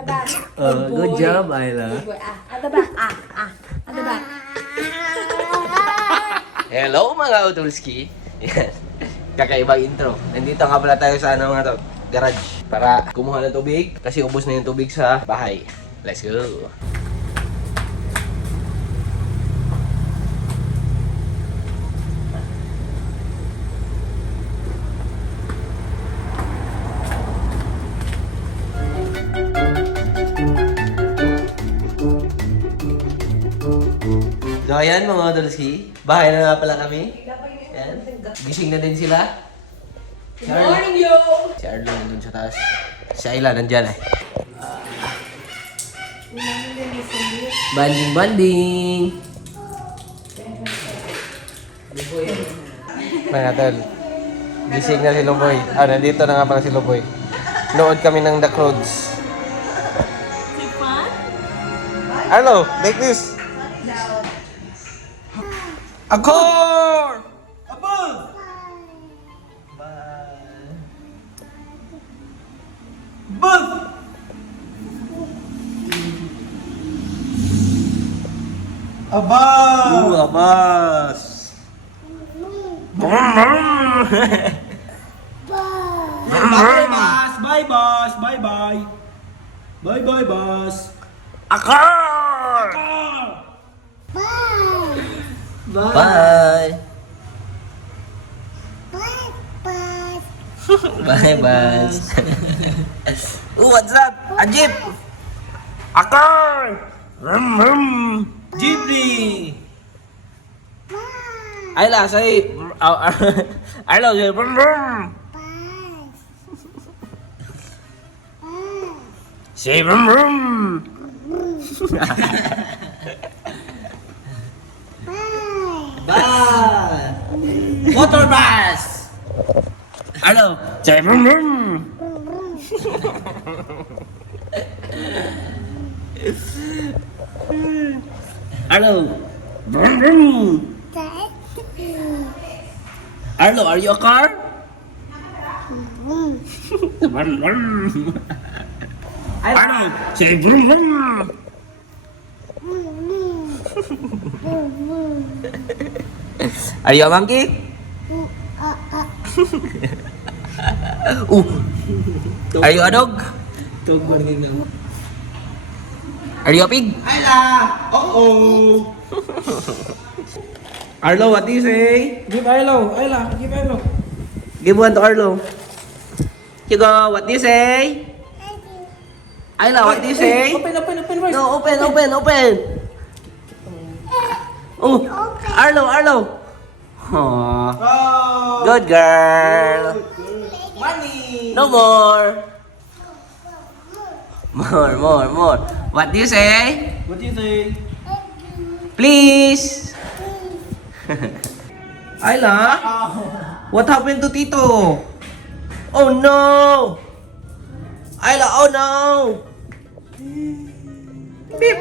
the back. Good job, Ayla. Good boy. At the back. At the back. Hello mga Utulski. Yan. Kakaibang intro. Nandito nga pala tayo sa ano nga to, garage. Para kumuha ng tubig. Kasi ubos na yung tubig sa bahay. Let's go. So ayan mga Utulski. Bahay na nga pala kami. Yan. Gising na din sila. Good morning, yo! Si Arlo nandun sa taas. Si Ayla nandyan eh. Banding! Mga tol. Gising na si Luboy. Nandito na nga pala si Luboy. Nood kami ng The Croods. Arlo, like this. Akor! Above! Above! Abas! Abas! Bye, boss! Bye, boss! Bye, bye! Bye, bye, boss! Akor! Bye! Bye, bye! What's up? A jeep! A car! Jeepney! Ayla, say... Arlo, say... Say... Bye! Motor bus! Arlo, say... Arlo! Arlo, are you a car? Arlo, say vroom vroom! Are you a monkey? Are you a dog? Are you a pig? Ayla! Uh-oh! Arlo, what do you say? Give Arlo! Ayla! Give Arlo! Give one to Arlo. Hugo, what do you say? Ayla, what do you say? Open first! No, open! Oh, Arlo! Aww. Oh! Good girl. Money! No more. More. What do you say? What do you say? Please. Ayla, Oh! what happened to Tito? Oh no. Ayla, oh no. Beep.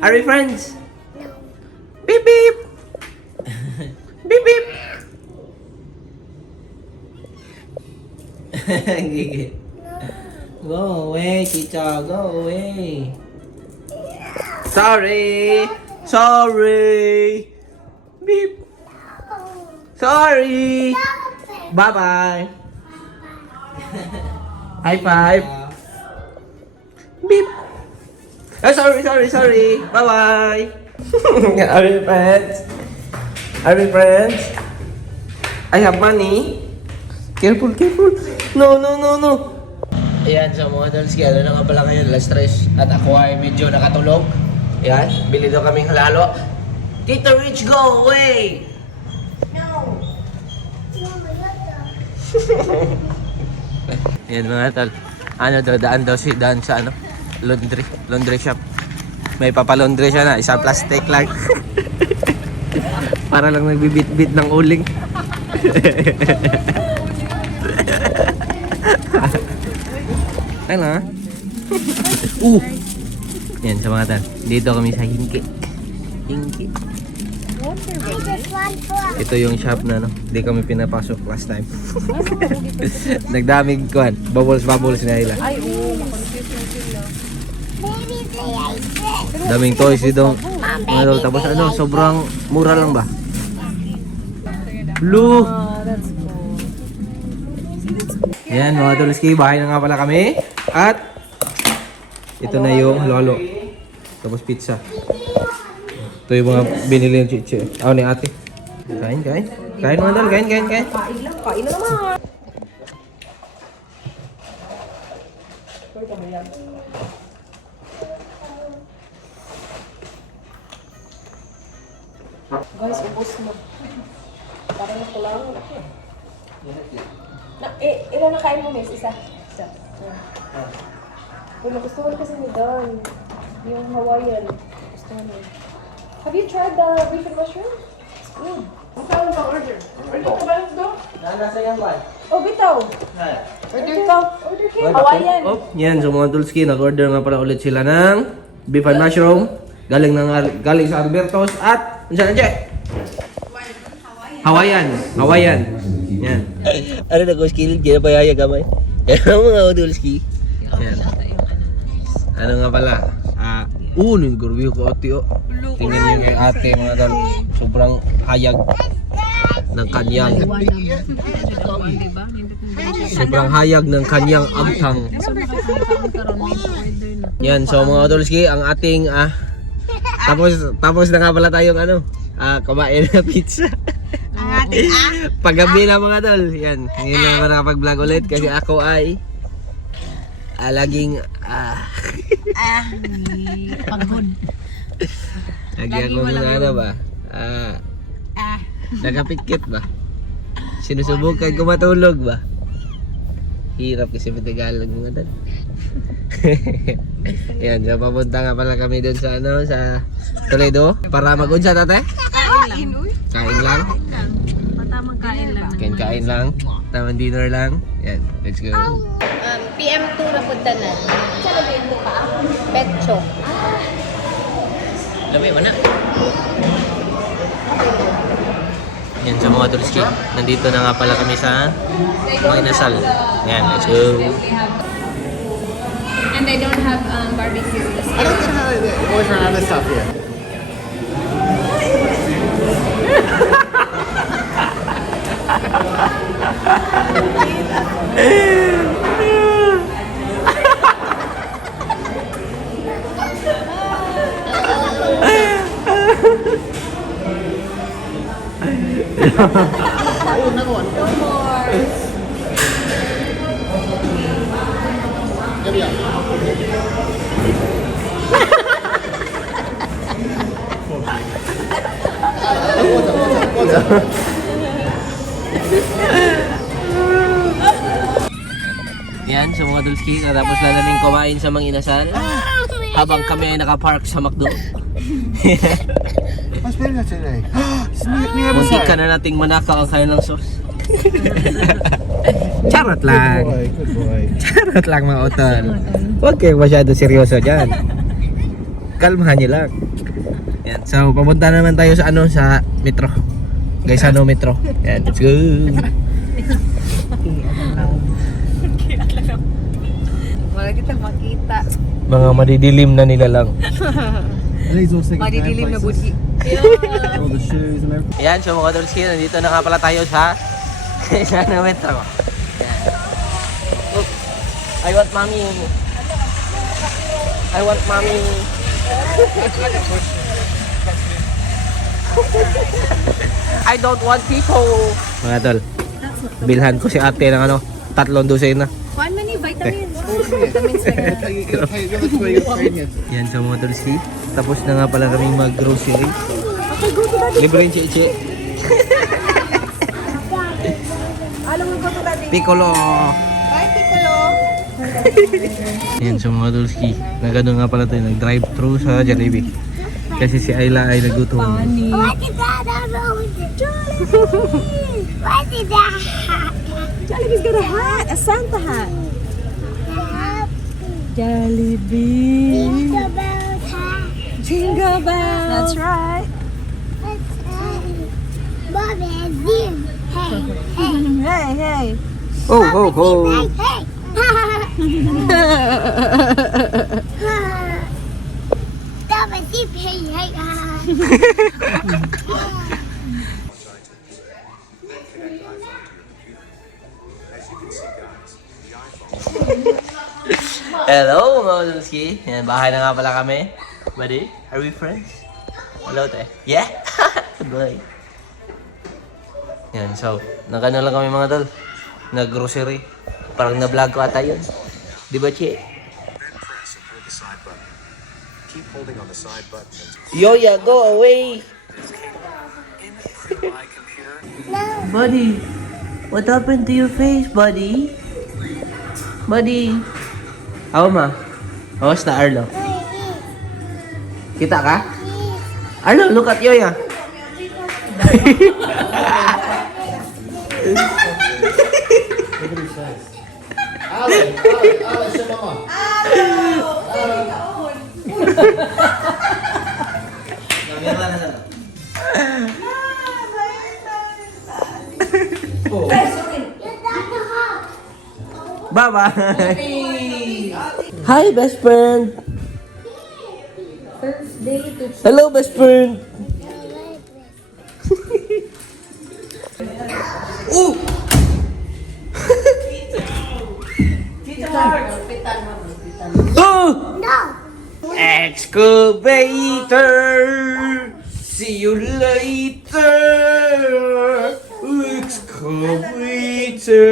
Are we friends? Beep beep. Beep beep. Gigi. Go away, Chicha. Go away. Sorry. Beep. Sorry. Bye-bye. High five. Beep. Oh, sorry. Bye-bye. Are we friends? I have money. Careful. No. Ayan, so mga Dolski, ano na nga pala ngayon, alas 3. At ako ay medyo nakatulog. Ayan, bili daw kaming halalo. Tito Rich, go away! No! Ayan mga tol. Ano daw, daan sa ano? Laundry shop. May papalaundry siya na, isang plastic lang. Para lang nagbibit-bit ng uling. Ano? Yan sa mga tan. Dito kami sa Hinki. Ito yung shop na no. Hindi kami pinapasok last time. Nagdaming kuhan. Bubbles na nila. Ay, oo. Daming toys dito. Ano, tapos ano, sobrang mura lang ba? Blue! That's cool. Yan mga Tulski, bahay na nga pala kami. At ito na yung lolo. Tapos pizza. Ito yung mga binili ng chiche. Ni ate. Kain. Kain mga dal, kain. Kain na naman. Guys, ubos na. Parang ito lang. Ilan na kain mo, miss? Isa. Wala, gusto ko kasi ni Don. Yung Hawaiian. Gusto ko niya. Have you tried the beef and mushroom? It's good. Ang saan ba order? Order ka ba ito? Nasa yan ba? Oh, bitaw. Order ka. Order ka. Hawaiian. Yan, so mga Tulski, nag-order nga pala ulit sila ng beef and mushroom. Galing sa Albertos at Andiyan. Hawaiian. Yan. Ano na ko skill? Gaya pa yaya gamay. Yan mga Tulski. Yan. Ano nga pala? Yung gurbi ko ate oh. Tingnan niyo kay ate mga tol. Sobrang hayag ng kanyang. Sobrang hayag ng kanyang agtang. Yan, so mga Tulski, ang ating tapos na nga pala tayong kumain na pizza. Paggabi na mga tol. Yan, ngayon na nakapag-vlog ulit kasi ako ay laging pagod. Lagi ako ano ba? Nagapikit ba? Sinusubukan ko matulog ba? Hirap kasi matagal mga tol. Yan, so papunta nga pala kami doon sa sa Toledo para mag-unsa tate? Kain lang. Matamang kain lang. Kain lang. Tamang dinner lang. Yan, let's go. PM2 na punta na. Saan na yung mukha? Petcho. Lamay mo na. Yan sa mga Tulski. Nandito na nga pala kami sa mga inasal. Yan, let's go. And they don't have barbecue. I don't think they always run out of stuff here. Yan, sa mga Tulski, tapos na namin kumain sa mga inasal habang kami ay nakapark sa McDo. What's better today? Munti ka na nating manakaw ang kanilang sauce. Charot lang. Good boy. Charot lang mga utol. Huwag kayong masyado seryoso dyan. Kalmahan nyo lang. Yan, so papunta naman tayo sa sa metro. Guys, metro. Yan, let's go. Wala kitang makita. Mga madidilim na nila lang. Madidilim na buti. All the shoes and everything. Yan, so mga Tulski, nandito na nga pala tayo sa metro. Yan. Look, I want mommy. I want mommy. I don't want people. Mga tol, bilhan ko si ate ng 3 dosena. Kuhaan man ni vitamins. Vitamins na yan. Yan sa mga Tulski. Tapos na nga pala kami mag-grocery. Libre yung chiche. Alam mo ba ito dati? Piccolo. Bye, Piccolo. Yan sa mga Tulski. Nagano nga pala tayo, nag-drive-thru sa Jollibee. Kasi si Ayla ay nagutom. What is that? I don't know. Jollibee! What is that? Jollibee's got a hat, a Santa hat. Jollibee. Jingle bells hat. Jingle bells. That's right. Bobby and Jim. Hey, hey. Hey, hey. Oh, oh, oh. Hey, hey. Dapat si hey hey Hello mga Udolski. Yan, bahay na nga pala kami. Buddy, are we friends? Hello, te. Yeah? Goodbye. Yan, so, nagano lang kami mga tol. Nag-grocery. Parang na-vlog ko ata yun. Di ba, Chi? Keep holding on the side button. Yoya, go away! Buddy, what happened to your face, buddy? Buddy. How ma? How's the Arlo? Kita ka? Arlo, look at Yoya. Bye-bye. Hi, best friend. Hello, best friend. Ooh! Oh! No. Excavator! See you later! Excavator!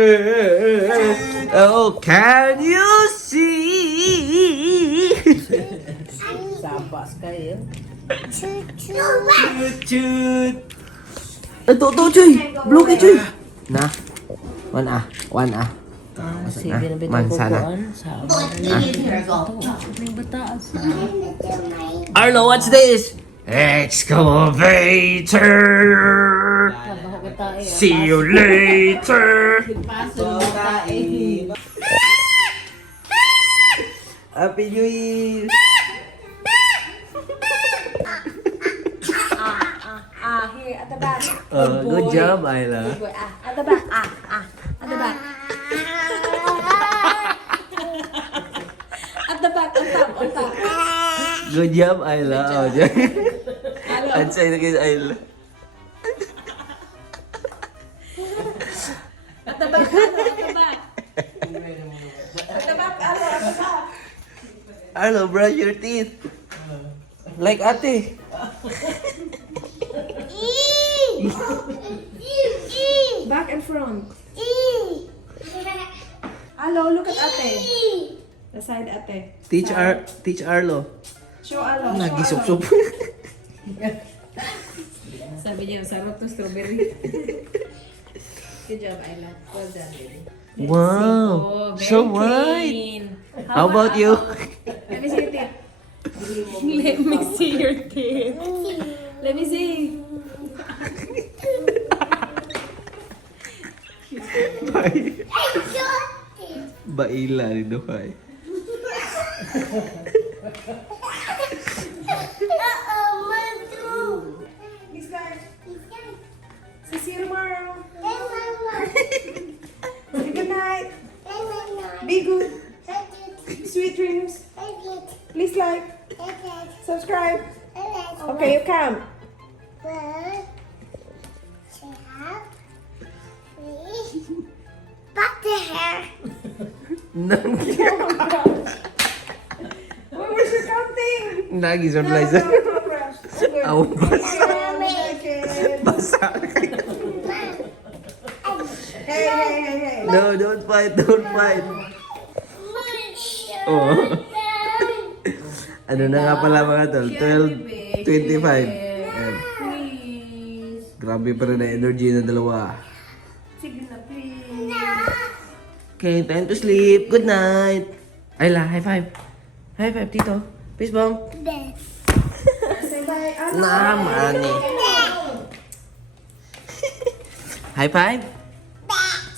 Oh, can you see? Sabas kayo. Chut! Ito, Choy! Bloke, Choy! Na? One ah. Sige na bitaw Mansana. kukuan. Bataas. Arlo, what's this? Excavator! See you later! Happy New Year! Here, at the back. Good job, Ayla. At the back. At the back. At the back, on top. Good job, Ayla. Oh, dyan. Ansay na kayo, Ayla. At the back, at the back. At the back, at the back. Arlo, brush your teeth. Like ate. Back and front. Hello, look at ate. The side ate. Teach Arlo. Show Arlo. Nagisup-sup. Sabi niya, sarap to strawberry. Good job, Ayla. Well done, baby. Wow, very so white. clean. How about you? Let me see your teeth. Let me see your teeth. Let me see. Baila ni Duhay. Miss guys, see you tomorrow. Say good night. Be good. Sweet dreams. Please like, subscribe. Okay, you come. Back the hair. What was your counting? Nagisup Liza. Aw, basa. Hey. No, don't fight. Oh. Ano na nga pala mga tol? 12:25. Ayan. Grabe pa rin na energy ng dalawa. Sige na, please. Okay, time to sleep. Good night. Ayla, high five. High five, Tito. Peace bump. Say bye. Naman eh. High five.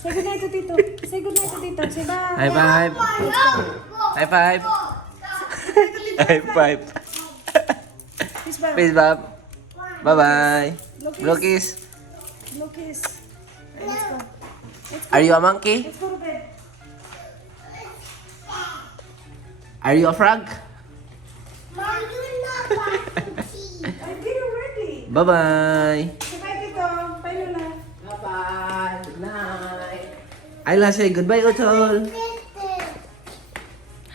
Say good night to Tito. Say good night to Tito. Say bye. High five. High five. High five. Peace bye. Peace bump. Bye-bye. Blow Kiss. Blow kiss. Let's go. Are you a monkey? Let's go to bed. Are you a frog? Mom, you're not watching TV. I did already. Bye-bye. Bye, Tito. Bye, Lola. Bye-bye. Good night. Ayla, say goodbye, Ochol. Sister.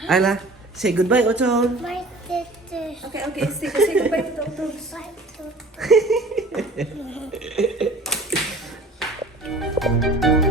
Ayla, say goodbye, Ochol. My sister. Okay, say goodbye to Totos. My sister.